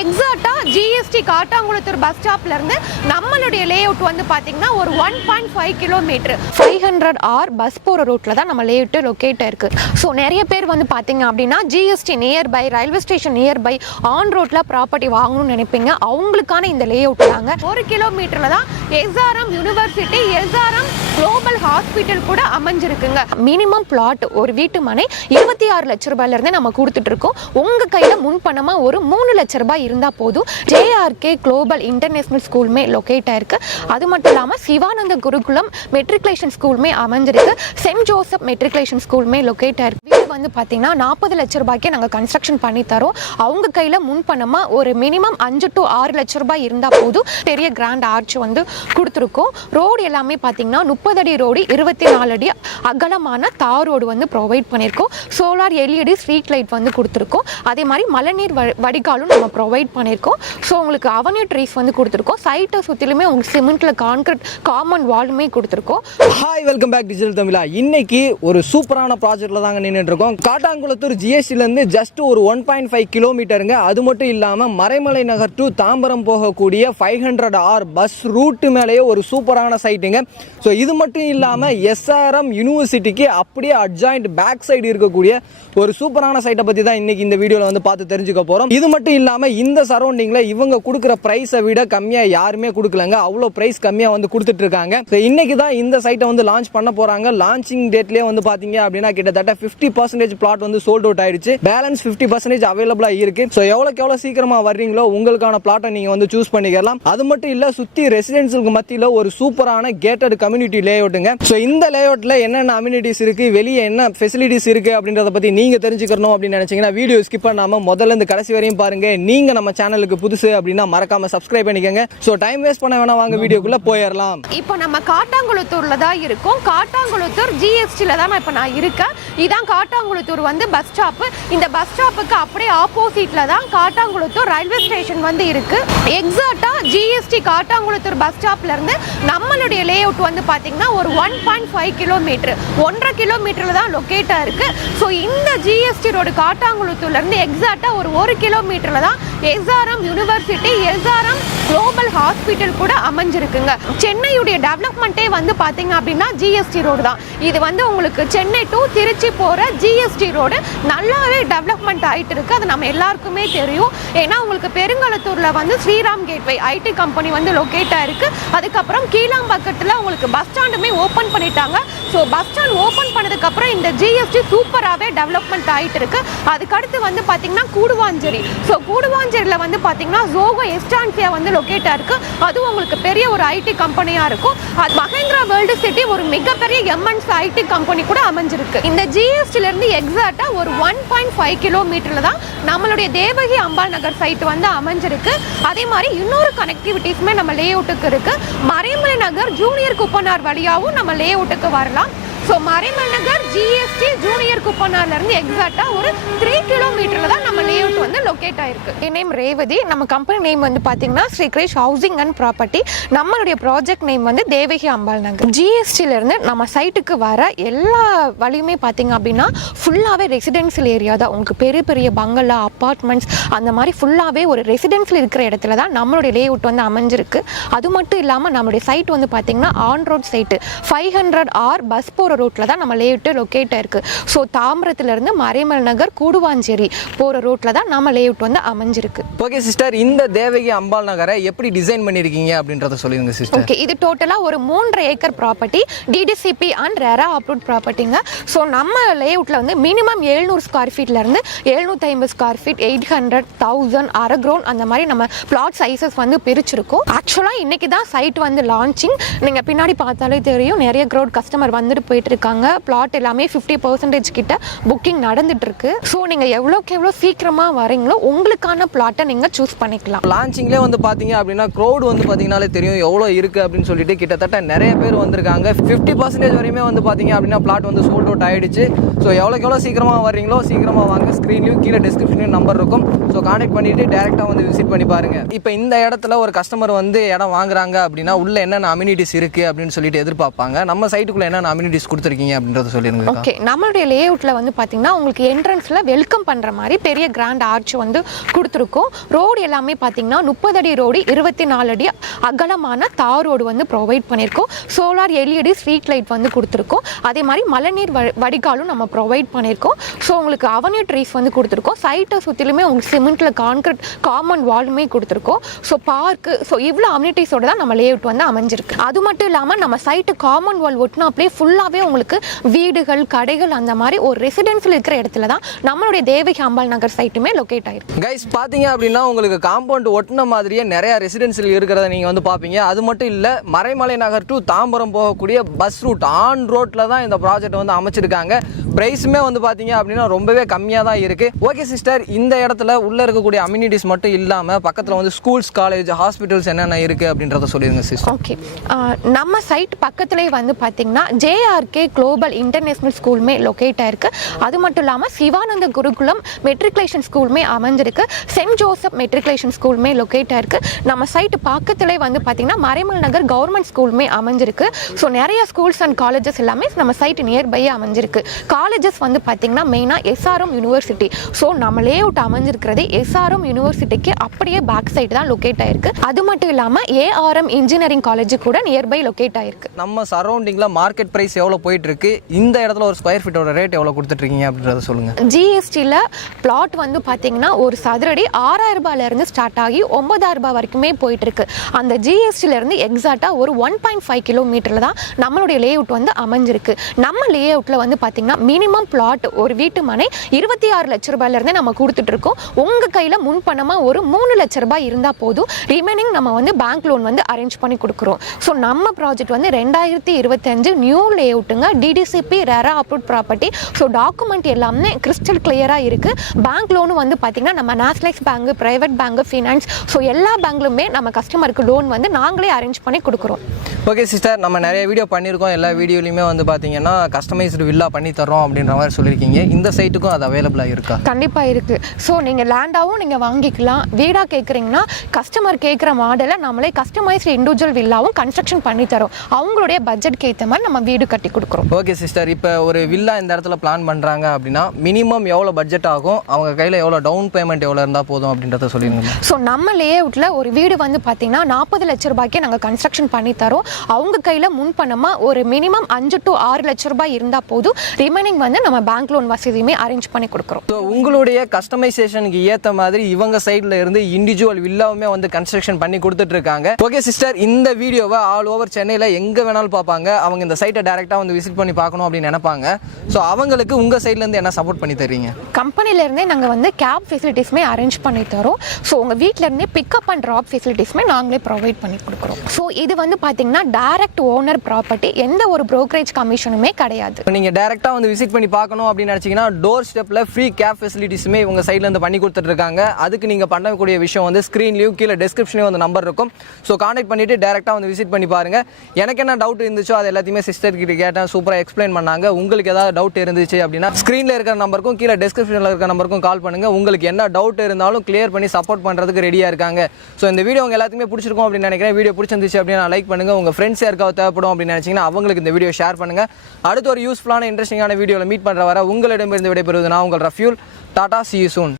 எக்ஸாக்டா GST Kattankulathur bus ஸ்டாப்ல இருந்து நம்மளுடைய லேஅவுட் வந்து பாத்தீங்கன்னா ஒரு 1.5 கிலோமீட்டர் 500R பஸ் போற ரோட்ல தான் நம்ம லேஅவுட் லொகேட் இருக்கு. ஸோ நிறைய பேர் வந்து பாத்தீங்க அப்படின்னா GST nearby, railway station nearby, on ரோட்ல ப்ராப்பர்ட்டி வாங்கணும்னு நினைப்பீங்க. அவங்களுக்கான இந்த லேஅவுட் தாங்க. 1 கிலோமீட்டர்ல தான் SRM university, SRM global hospital கூட அமைஞ்சிருக்குங்க. மினிமம் பிளாட் ஒரு வீட்டு மனை 26 லட்சம் ரூபாயில இருந்து நம்ம கொடுத்துட்டு இருக்கோம். உங்க கையில முன்பணமா ஒரு 3 லட்சம் ரூபாய் இருந்தா போதும். ஜேஆர்கே குளோபல் இன்டர்நேஷனல் ஸ்கூலுமே லொகேட் ஆயிருக்கு. அது மட்டும் இல்லாம சிவானந்த குருகுலம் மெட்ரிகுலேஷன் ஸ்கூலுமே அமைஞ்சிருக்கு. சென்ட் ஜோசப் மெட்ரிகுலேஷன் ஸ்கூலுமே லொகேட் ஆயிருக்கு. வீடு வந்து பாத்தீங்கன்னா 40 லட்சம் ரூபாய்க்கே நாங்க கன்ஸ்ட்ரக்ஷன் பண்ணி தரோம். அவங்க கையில முன்பணமா ஒரு மினிமம் 5 to 6 லட்சம் ரூபாய் இருந்தா போதும். பெரிய கிராண்ட் ஆர்ச் வந்து கொடுத்துருக்கோம். ரோடு எல்லாமே பாத்தீங்கன்னா 30 அடி ரோடு, 24 அடி அகலமான தார் ரோடு வந்து ப்ரொவைட் பண்ணியிருக்கோம். சோலார் எல்இடி ஸ்ட்ரீட் லைட் வந்து கொடுத்துருக்கோம். அதே மாதிரி மழைநீர் வடிகாலும் நம்ம ப்ரொவைட் பண்ணியிருக்கோம். ஸோ உங்களுக்கு அவென்யூ ட்ரீஸ் வந்து கொடுத்துருக்கோம். சைட்டை சுற்றிலுமே உங்களுக்கு சிமெண்ட்ல கான்கிரீட் காமன் வால்மே கொடுத்துருக்கோம். ஹாய், வெல்கம் பேக் டிஜிட்டல் தமிழா. இன்னைக்கு ஒரு சூப்பரான ப்ராஜெக்ட்ல தாங்க நின்றுட்டு இருக்கோம். காட்டாங்குளத்தூர் ஜிஎஸ்டிலேருந்து ஜஸ்ட் ஒரு 1.5 கிலோமீட்டருங்க. அது மட்டும் இல்லாமல் மறைமலை நகர் டு தாம்பரம் போகக்கூடிய 500R பஸ் ரூட்டு மேலேயே ஒரு சூப்பரான சைட்டுங்க. ஸோ இது மட்டும் இல்லாமல் எஸ்ஆர்எம் யூனிவர்சிட்டிக்கு அப்படியே அட்ஜாயிண்ட் பேக் சைடு இருக்கக்கூடிய ஒரு சூப்பரான சைட்டை பற்றி தான் இன்னைக்கு இந்த வீடியோவில் வந்து பார்த்து தெரிஞ்சுக்க போகிறோம். இது மட்டும் இல்லாமல் இந்த சரௌண்டிங்கில் இவங்க கொடுக்குற ப்ரைஸை விட கம்மியாக யாருமே கொடுக்கலங்க. அவ்வளோ ப்ரைஸ் கம்மியாக வந்து கொடுத்துட்டு இருக்காங்க. இன்னைக்கு தான் இந்த சைட்டை வந்து லான்ச் பண்ண போகிறாங்க. லான்ச்சிங் டேட்லேயே வந்து பார்த்தீங்க அப்படின்னா கிட்டத்தட்ட 50% பிளாட் வந்து சோல்ட் அவுட் ஆயிடுச்சு. பேலன்ஸ் 50% அவைலபிளாக இருக்கு. ஸோ எவ்வளோ சீக்கிரமாக வர்றீங்களோ உங்களுக்கான பிளாட்டை நீங்கள் வந்து சூஸ் பண்ணிக்கலாம். அது மட்டும் இல்லை, சுற்றி ரெசிடென்சியலுக்கு மத்தியில் ஒரு சூப்பரான கேட்டட் கம்யூனிட்டி லேஅவுட்டுங்க. ஸோ இந்த லேஅவுட்டில் என்னென்ன அம்யூனிட்டிஸ் இருக்கு, வெளியே என்ன ஃபெசிலிட்டிஸ் இருக்கு அப்படின்றத பற்றி நீங்க தெரிஞ்சுக்கணும் அப்படின்னு நினைச்சீங்கன்னா வீடியோ ஸ்கிப் பண்ணாம முதல்ல இருந்து கடைசி வரையும் பாருங்க. நீங்க நம்ம சேனலுக்கு புதுசு அப்படின்னா மறக்காம சப்ஸ்கிரைப் பண்ணிக்கங்க. சோ டைம் வேஸ்ட் பண்ண வேணாம், வாங்க வீடியோக்குள்ள போயிடலாம். இப்போ நம்ம காட்டாங்குளத்தூர்ல தான் இருக்கோம். காட்டாங்குளத்தூர் ஜிஎஸ்டில தான் இப்போ நான் இருக்கேன். இதான் காட்டாங்குளத்தூர் வந்து பஸ் ஸ்டாப். இந்த பஸ் ஸ்டாப்புக்கு அப்படியே ஆப்போசிட்ல தான் காட்டாங்குளத்தூர் ரயில்வே ஸ்டேஷன் வந்து இருக்கு. எக்ஸாக்டா ஜிஎஸ்டி காட்டாங்குளத்தூர் பஸ் ஸ்டாப்ல இருந்து நம்மளுடைய லேஅவுட் வந்து பாத்தீங்கன்னா ஒரு 1.5 கிலோமீட்டர் 1.5 கிலோமீட்டர்ல தான் லொகேட் இருக்கு. ஸோ இந்த ஜிஎஸ்டி ரோடு காட்டாங்குளத்தூர்ல இருந்து எக்ஸாக்டா ஒரு 1 கிலோமீட்டர்ல தான் SRM university, SRM global hospital கூட அமைஞ்சிருக்குங்க. சென்னையுடைய டெவலப்மெண்ட்டே வந்து பாத்தீங்க அப்படின்னா ஜிஎஸ்டி ரோடு தான். இது வந்து உங்களுக்கு சென்னை டு திருச்சி போற ஜிஎஸ்டி ரோடு நல்லாவே டெவலப்மெண்ட் ஆயிட்டு இருக்கு. அது நம்ம எல்லாருக்குமே தெரியும். ஏன்னா உங்களுக்கு பெருங்கலத்தூர்ல வந்து ஸ்ரீராம் கேட்வே ஐடி கம்பெனி வந்து லொகேட் ஆயிருக்கு. அதுக்கப்புறம் கீழாம்பாக்கத்துல உங்களுக்கு பஸ் ஸ்டாண்டுமே ஓபன் பண்ணிட்டாங்க. ஸோ பஸ் ஸ்டாண்ட் ஓபன் பண்ணதுக்கு அப்புறம் இந்த ஜிஎஸ்டி சூப்பராகவே டெவலப்மெண்ட் ஆகிட்டு இருக்கு. அதுக்கடுத்து வந்து பார்த்தீங்கன்னா கூடுவாஞ்சேரி. ஸோ கூடுவாஞ்சேரியில் வந்து பார்த்தீங்கன்னா ஜோகோ எஸ்டான்சியா வந்து லொகேட்டாக இருக்கு. அதுவும் உங்களுக்கு பெரிய ஒரு ஐடி கம்பெனியாக இருக்கும். அது மகேந்திரா வேர்ல்டு சிட்டி ஒரு மிகப்பெரிய எம்என்சி ஐடி கம்பெனி கூட அமைஞ்சிருக்கு. இந்த ஜிஎஸ்டில இருந்து எக்ஸாக்டா ஒரு 1.5 கிலோமீட்டர்ல தான் நம்மளுடைய தேவகி அம்பாள் நகர் சைட் வந்து அமைஞ்சிருக்கு. அதே மாதிரி இன்னொரு கனெக்டிவிட்டிஸ்மே நம்ம லேஅவுட்டுக்கு இருக்கு. மறைமலை நகர் ஜூனியர் குப்பனார் வழியாகவும் நம்ம லேஅவுட்டுக்கு வரலாம். ஸோ மறைமலை நகர் ஜிஎஸ்டி ஜூனியர் குப்பனார்ல இருந்து எக்ஸாக்டா ஒரு 3 கிலோமீட்டர்ல தான் நம்ம லேஅவுட் வந்து லொகேட் ஆயிருக்கு. என் நேம் ரேவதி. நம்ம கம்பெனி நேம் வந்து பாத்தீங்கன்னா Sri Grace housing and property. நம்மளுடைய ப்ராஜெக்ட் நேம் வந்து தேவகி அம்பாள் நகர். ஜிஎஸ்டில இருந்து நம்ம சைட்டுக்கு வர எல்லா வழியுமே பாத்தீங்க அப்படின்னா ஃபுல்லாவே ரெசிடென்சியல் ஏரியா தான். உங்களுக்கு பெரிய பெரிய பங்களா, அப்பார்ட்மெண்ட்ஸ் அந்த மாதிரி ஃபுல்லாவே ஒரு ரெசிடென்சியல் இருக்கிற இடத்துல தான் நம்மளுடைய லேஅவுட் வந்து அமைஞ்சிருக்கு. அது மட்டும் இல்லாம நம்மளுடைய சைட் வந்து பாத்தீங்கன்னா on road site 500R bus போற ரோட்ல தான் நம்ம லேஅவுட் லொகேட் ஆயிருக்கு. ஸோ தாம்பரத்துல இருந்து மறைமல் நகர் கூடுவாஞ்சேரி போற ரோட்ல தான் நம்ம லேஅவுட் வந்து அமைஞ்சிருக்கு. ஓகே சிஸ்டர், இந்த தேவகி அம்பாள் நகரை எப்படி டிசைன் பண்ணிருக்கீங்க அப்படின்றத சொல்லுங்க சிஸ்டர். ஓகே, இது டோட்டலா ஒரு 3.5 acre property, DTCP and RERA approved ப்ராப்பர்ட்டிங்க. ஸோ நம்ம லேஅவுட்ல வந்து மினிமம் 700 ஸ்கொயர் ஃபீட்ல இருந்து 750 ஸ்கொயர் ஃபீட், 800, 1000, அரை கிரவுண்ட் அந்த மாதிரி நம்ம பிளாட் சைசஸ் வந்து பிரிச்சிருக்கோம். ஆக்சுவலா இன்னைக்கு தான் சைட் வந்து லான்ச்சிங். நீங்க பின்னாடி பார்த்தாலே தெரியும், நிறைய கிரவுண்ட் கஸ்டமர் வந்துட்டு போயிட்டு இருக்காங்க. பிளாட் எல்லாமே 50% கிட்ட புக்கிங் நடந்துட்டு இருக்கு. ஸோ நீங்க எவ்வளோக்கு எவ்வளோ சீக்கிரமா வரீங்களோ உங்களுக்கான பிளாட்டை நீங்க சூஸ் பண்ணிக்கலாம். லான்ச்சிங்லேயே வந்து பாத்தீங்க அப்படின்னா க்ரௌட் வந்து பாத்தீங்கன்னாலே தெரியும் எவ்வளோ இருக்கு அப்படின்னு சொல்லிட்டு கிட்டத்தட்ட நிறைய பேர் வந்திருக்காங்க. 50% வரையுமே வந்து பாத்தீங்க அப்படின்னா பிளாட் வந்து சோல்ட் அவுட் ஆயிடுச்சு. ஸோ எவ்வளோக்கு எவ்வளோ சீக்கிரமா வர்றீங்களோ சீக்கிரமா வாங்க. ஸ்க்ரீன்லையும் கீழே டிஸ்கிரிப்ஷன்லையும் நம்பர் இருக்கும். ஸோ கான்டாக்ட் பண்ணிட்டு டேரெக்டாக வந்து விசிட் பண்ணி பாருங்க. இப்போ இந்த இடத்துல ஒரு கஸ்டமர் வந்து இடம் வாங்குறாங்க அப்படின்னா உள்ள என்னென்ன அம்யூனிட்டிஸ் இருக்கு அப்படின்னு சொல்லிட்டு எதிர்பார்ப்பாங்க. நம்ம சைட்டுக்குள்ள என்னென்ன அம்யூனிட்டிஸ் கொடுத்துருக்கீங்க அப்படின்றத சொல்லிருங்க. ஓகே, நம்மளுடைய லேஅவுட்ல வந்து பாத்தீங்கன்னா உங்களுக்கு என்ட்ரன்ஸ்ல வெல்கம் பண்ற மாதிரி பெரிய கிராண்ட் ஆர்ச் வந்து கொடுத்துருக்கோம். ரோடு எல்லாமே பாத்தீங்கன்னா 30 அடி ரோடு, 24 அடி அகலமான தார் ரோடு வந்து ப்ரொவைட் பண்ணியிருக்கோம். சோலார் LED ஸ்ட்ரீட் லைட் வந்து கொடுத்துருக்கோம். அதே மாதிரி மழைநீர் வடிகாலும் நம்ம ப்ரொவைட் பண்ணியிருக்கோம். ஸோ உங்களுக்கு அவென்யூ ட்ரீஸ் வந்து கொடுத்துருக்கோம். சைட்டை சுற்றிலுமே உங்களுக்கு சிமெண்ட்ல கான்கிரீட் காமன் வாலுமே கொடுத்துருக்கோம். ஸோ பார்க்கு, ஸோ இவ்வளோ அம்யூனிட்டிஸோட தான் நம்ம லேஅவுட் வந்து அமைஞ்சிருக்கு. அது மட்டும் இல்லாமல் நம்ம சைட்டு காமன் வால் ஒட்டினாப்லேயே ஃபுல்லாகவே உங்களுக்கு வீடுகள், கடைகள், அந்த மாதிரி ஒரு ரெசிடென்சியல் இருக்கிற இடத்துல தான் நம்மளுடைய தேவகி அம்பாள் நகர் சைட்டுமே லொக்கேட் ஆயிருக்கு. கைஸ் பார்த்தீங்க அப்படின்னா உங்களுக்கு காம்பவுண்ட் ஒட்டின மாதிரியே நிறைய ரெசிடென்சியல் இருக்கிறத நீங்கள் வந்து பார்ப்பீங்க. அது மட்டும் இல்லை, மறைமலை நகர் டு தாம்பரம் போகக்கூடிய பஸ் ரூட் ஆன் ரோட்டில் தான் இந்த ப்ராஜெக்ட் வந்து அமைச்சிருக்காங்க. ப்ரைஸுமே வந்து பார்த்தீங்க அப்படின்னா ரொம்பவே கம்மியாக தான் இருக்குது. ஓகே சிஸ்டர், இந்த இடத்துல உள்ளே இருக்கக்கூடிய அம்யூனிட்டிஸ் மட்டும் இல்லாமல் பக்கத்தில் வந்து ஸ்கூல்ஸ், காலேஜ், ஹாஸ்பிட்டல்ஸ் என்னென்ன இருக்குது அப்படின்றத சொல்லிடுங்க சிஸ்டர். ஓகே, நம்ம சைட் பக்கத்துலேயே வந்து பார்த்தீங்கன்னா JRK குளோபல் இன்டர்நேஷ்னல் ஸ்கூலுமே லொக்கேட் ஆயிருக்கு. அது மட்டும் இல்லாமல் சிவானந்த குருகுலம் மெட்ரிகுலேஷன் ஸ்கூலுமே அமைஞ்சிருக்கு. சென்ட் ஜோசப் மெட்ரிகுலேஷன் ஸ்கூலுமே லொக்கேட் ஆயிருக்கு. நம்ம சைட்டு பக்கத்துலேயே வந்து பார்த்தீங்கன்னா மறைமல் நகர் கவர்மெண்ட் ஸ்கூலுமே அமைஞ்சிருக்கு. ஸோ நிறைய ஸ்கூல்ஸ் அண்ட் காலேஜஸ் எல்லாமே நம்ம சைட் நியர்பையே அமைஞ்சிருக்கு. காலேஜஸ் வந்து பார்த்தீங்கன்னா மெயினாக SRM யூனிவர்சிட்டி. ஸோ நம்ம லேஅவுட் அமைஞ்சிருக்கிறது SRM யூனிவர்சிட்டிக்கு அப்படியே பேக் சைடு தான் லொக்கேட் ஆயிருக்கு. அது மட்டும் இல்லாமல் ARM இன்ஜினியரிங் காலேஜ் கூட நியர்பை லொக்கேட் ஆயிருக்கு. நம்ம சரௌண்டிங்கில் மார்க்கெட் ப்ரைஸ் எவ்வளோ போயிட்டு இருக்கு, இந்த இடத்துல ஒரு ஸ்கொயர் ஃபீட்டோட ரேட் எவ்வளோ கொடுத்துட்ருக்கீங்க அப்படின்றத சொல்லுங்கள். GSTல பிளாட் வந்து பார்த்தீங்கன்னா ஒரு சதுரடி 6000 ரூபாயிலிருந்து ஸ்டார்ட் ஆகி 9000 ரூபாய் வரைக்குமே போயிட்டு இருக்கு. அந்த GSTலேருந்து எக்ஸாக்டாக ஒரு 1.5 கிலோமீட்டரில் தான் நம்மளுடைய லேஅவுட் வந்து அமைஞ்சிருக்கு. நம்ம லேஅவுட்டில் வந்து பார்த்தீங்கன்னா மினிமம் பிளாட் ஒரு வீட்டு மனை 26 லட்ச ரூபாயிலிருந்தே நம்ம கொடுத்துட்டு இருக்கோம். உங்கள் கையில் முன்பணமாக ஒரு 3 லட்ச ரூபாய் இருந்தால் போதும். ரிமைனிங் நம்ம வந்து பேங்க் லோன் வந்து அரேஞ்ச் பண்ணி கொடுக்குறோம். ஸோ நம்ம ப்ராஜெக்ட் வந்து 2025 நியூ லேஅவுட்டுங்க. DDCP RERA approved property. So document எல்லாமே கிறிஸ்டல் கிளியராக இருக்குது. பேங்க் லோனும் வந்து பார்த்தீங்கன்னா நம்ம nationalise bank, private bank, finance, so எல்லா பேங்க்லுமே நம்ம கஸ்டமருக்கு லோன் வந்து நாங்களே அரேஞ்ச் பண்ணி கொடுக்குறோம். ஓகே சிஸ்டர், நம்ம நிறைய வீடியோ பண்ணியிருக்கோம். எல்லா வீடியோலையுமே வந்து பார்த்தீங்கன்னா கஸ்டமைஸ்டு வில்லா பண்ணி தரோம் அப்படின்ற மாதிரி சொல்லியிருக்கீங்க. இந்த சைட்டுக்கும் அது அவைலபிளாக இருக்கா? கண்டிப்பாக இருக்குது. ஸோ நீங்கள் லேண்டாகவும் நீங்கள் வாங்கிக்கலாம். வீடாக கேட்குறீங்கன்னா கஸ்டமர் கேட்குற மாடலை நம்மளே கஸ்டமைஸ்டு இண்டிவிஜுவல் வில்லாவும் கன்ஸ்ட்ரக்ஷன் பண்ணி தரோம். அவங்களுடைய பட்ஜெட்க்கு ஏற்ற மாதிரி நம்ம வீடு கட்டி கொடுக்குறோம். ஓகே சிஸ்டர், இப்போ ஒரு வில்லா இந்த இடத்துல பிளான் பண்ணுறாங்க அப்படின்னா மினிமம் எவ்வளோ பட்ஜெட் ஆகும், அவங்க கையில் எவ்வளோ டவுன் பேமெண்ட் எவ்வளோ இருந்தால் போதும் அப்படின்றத சொல்லிடுங்க. ஸோ நம்ம லேஅவுட்டில் ஒரு வீடு வந்து பார்த்தீங்கன்னா 40 லட்ச ரூபாய்க்கே நாங்கள் கன்ஸ்ட்ரக்ஷன் பண்ணி தரோம். அவங்க கையில் முன்பணமாக ஒரு மினிமம் 5 to 6 லட்ச ரூபாய் இருந்தால் போதும். ரிமைனிங் வந்து நம்ம பேங்க் லோன் வசதியுமே அரேஞ்ச் பண்ணி கொடுக்குறோம். ஸோ உங்களுடைய கஸ்டமைசேஷனுக்கு ஏற்ற மாதிரி இவங்க சைடில் இருந்து இண்டிவிஜுவல் வில்லாவுமே வந்து கன்ஸ்ட்ரக்ஷன் பண்ணி கொடுத்துட்டு இருக்காங்க. ஓகே சிஸ்டர், இந்த வீடியோவை ஆல் ஓவர் சென்னையில் எங்கே வேணாலும் பார்ப்பாங்க. அவங்க இந்த சைட்டை டேரெக்டாக வந்து விசிட் பண்ணி பார்க்கணும் அப்படின்னு நினைப்பாங்க. ஸோ அவங்களுக்கு உங்கள் சைட்லேருந்து என்ன சப்போர்ட் பண்ணி தருவீங்க? கம்பெனிலேருந்தே நாங்கள் வந்து கேப் ஃபெசிலிட்டிஸுமே அரேஞ்ச் பண்ணி தரோம். ஸோ உங்கள் வீட்டிலேருந்தே பிக்கப் அண்ட் ட்ராப் ஃபெசிலிட்டிஸுமே நாங்களே ப்ரொவைட் பண்ணி கொடுக்குறோம். ஸோ இது வந்து பார்த்தீங்கன்னா டைரக்ட் ஓனர் ப்ராப்பர்ட்டி, எந்த ஒரு ப்ரோக்கரேஜ் கமிஷனுமே கிடையாது. நீங்கள் டேரெக்டாக வந்து விசிட் பண்ணி பார்க்கணும் அப்படின்னு நினச்சிங்கன்னா டோர் ஸ்டெப்பில் ஃப்ரீ கேப் ஃபெசிலிட்டிஸுமே இவங்க சைட்லேருந்து பண்ணி கொடுத்துட்ருக்காங்க. அதுக்கு நீங்கள் பண்ணக்கூடிய விஷயம் வந்து ஸ்க்ரீன்லேயும் கீழே டிஸ்கிரிப்ஷன்லேயும் வந்து நம்பர் இருக்கும். ஸோ கான்டாக்ட் பண்ணிவிட்டு டேரெக்டாக வந்து விசிட் பண்ணி பாருங்கள். எனக்கு என்ன டவுட் இருந்துச்சோ அது எல்லாத்தையுமே சிஸ்டர் கிட்ட கேட்டேன், சூப்பராக எக்ஸ்பிளைன் பண்ணாங்க. உங்களுக்கு ஏதாவது டவுட் இருந்துச்சு அப்படின்னா ஸ்க்ரீனில் இருக்கிற நம்பருக்கும் கீழே டிஸ்கிரிப்ஷனில் இருக்கிற நம்பருக்கும் கால் பண்ணுங்கள். உங்களுக்கு என்ன டவுட் இருந்தாலும் கிளியர் பண்ணி சப்போர்ட் பண்ணுறதுக்கு ரெடியாக இருக்காங்க. ஸோ இந்த வீடியோ உங்கள் எல்லாத்துக்குமே பிடிச்சிருக்கும் அப்படின்னு நினைக்கிறேன். வீடியோ பிடிச்சிருந்துச்சு அப்படின்னா லைக் பண்ணுங்கள். உங்கள் ஃப்ரெண்ட்ஸ் யாருக்காவது தேவைப்படும் அப்படின்னு நினச்சிங்கன்னா அவங்களுக்கு இந்த வீடியோ ஷேர் பண்ணுங்கள். அடுத்து ஒரு யூஸ்ஃபுல்லான இன்ட்ரெஸ்டிங்கான வீடியோவில் மீட் பண்ணுற வர உங்களிடமிருந்து விடைபெறுவது நான் உங்கள் ரஃப்யூல். Tata, see you soon.